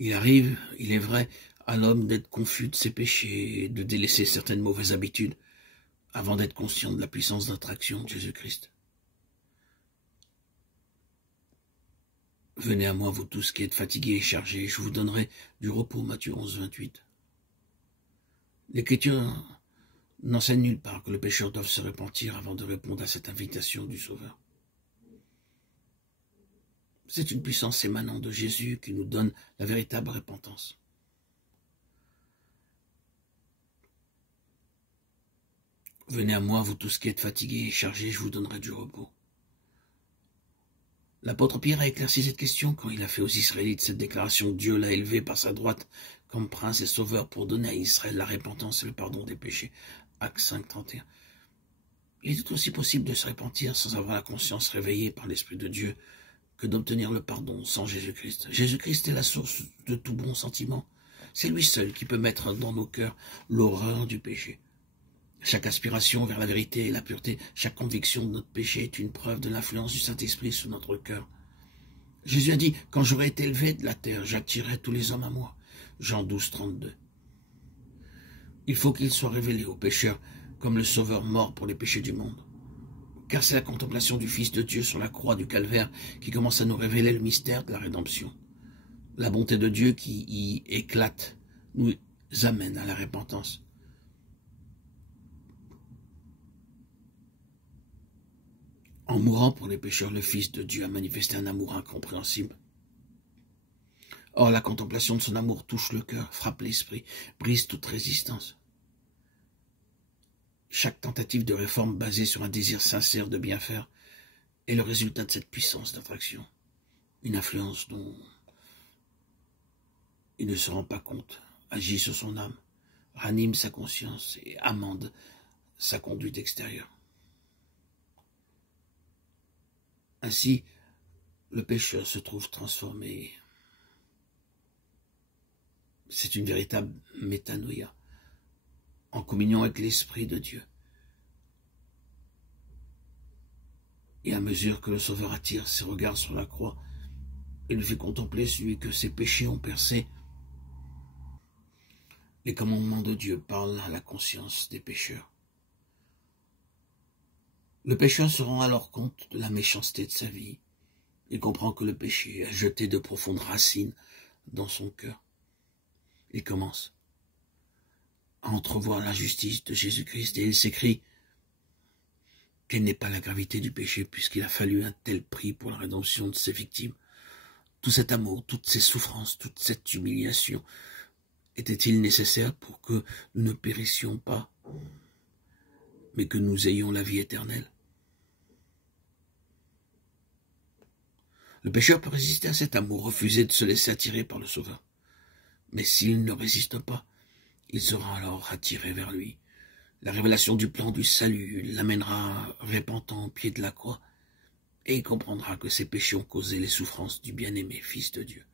Il arrive, il est vrai, à l'homme d'être confus de ses péchés et de délaisser certaines mauvaises habitudes avant d'être conscient de la puissance d'attraction de Jésus-Christ. Venez à moi, vous tous qui êtes fatigués et chargés, je vous donnerai du repos. Matthieu 11, 28. L'Écriture n'enseigne nulle part que le pécheur doit se repentir avant de répondre à cette invitation du Sauveur. C'est une puissance émanant de Jésus qui nous donne la véritable repentance. Venez à moi, vous tous qui êtes fatigués et chargés, je vous donnerai du repos. L'apôtre Pierre a éclairci cette question quand il a fait aux Israélites cette déclaration. Dieu l'a élevé par sa droite comme prince et sauveur pour donner à Israël la repentance et le pardon des péchés. Actes 5, 31. Il est tout aussi possible de se repentir sans avoir la conscience réveillée par l'Esprit de Dieu que d'obtenir le pardon sans Jésus-Christ. Jésus-Christ est la source de tout bon sentiment. C'est lui seul qui peut mettre dans nos cœurs l'horreur du péché. Chaque aspiration vers la vérité et la pureté, chaque conviction de notre péché est une preuve de l'influence du Saint-Esprit sur notre cœur. Jésus a dit, « Quand j'aurai été élevé de la terre, j'attirerai tous les hommes à moi. » Jean 12, 32. Il faut qu'il soit révélé aux pécheurs comme le Sauveur mort pour les péchés du monde. Car c'est la contemplation du Fils de Dieu sur la croix du Calvaire qui commence à nous révéler le mystère de la rédemption. La bonté de Dieu qui y éclate nous amène à la repentance. En mourant pour les pécheurs, le Fils de Dieu a manifesté un amour incompréhensible. Or, la contemplation de son amour touche le cœur, frappe l'esprit, brise toute résistance. Chaque tentative de réforme basée sur un désir sincère de bien faire est le résultat de cette puissance d'attraction, une influence dont il ne se rend pas compte, agit sur son âme, ranime sa conscience et amende sa conduite extérieure. Ainsi, le pécheur se trouve transformé. C'est une véritable métanoïa, en communion avec l'Esprit de Dieu. Et à mesure que le Sauveur attire ses regards sur la croix et lui fait contempler celui que ses péchés ont percé, les commandements de Dieu parlent à la conscience des pécheurs. Le pécheur se rend alors compte de la méchanceté de sa vie. Il comprend que le péché a jeté de profondes racines dans son cœur. Il commence à entrevoir l'injustice de Jésus-Christ et il s'écrie « Quelle n'est pas la gravité du péché puisqu'il a fallu un tel prix pour la rédemption de ses victimes. Tout cet amour, toutes ces souffrances, toute cette humiliation, était-il nécessaire pour que nous ne périssions pas, mais que nous ayons la vie éternelle ?» Le pécheur peut résister à cet amour, refuser de se laisser attirer par le Sauveur. Mais s'il ne résiste pas, il sera alors attiré vers lui. La révélation du plan du salut l'amènera repentant au pied de la croix, et il comprendra que ses péchés ont causé les souffrances du bien-aimé Fils de Dieu.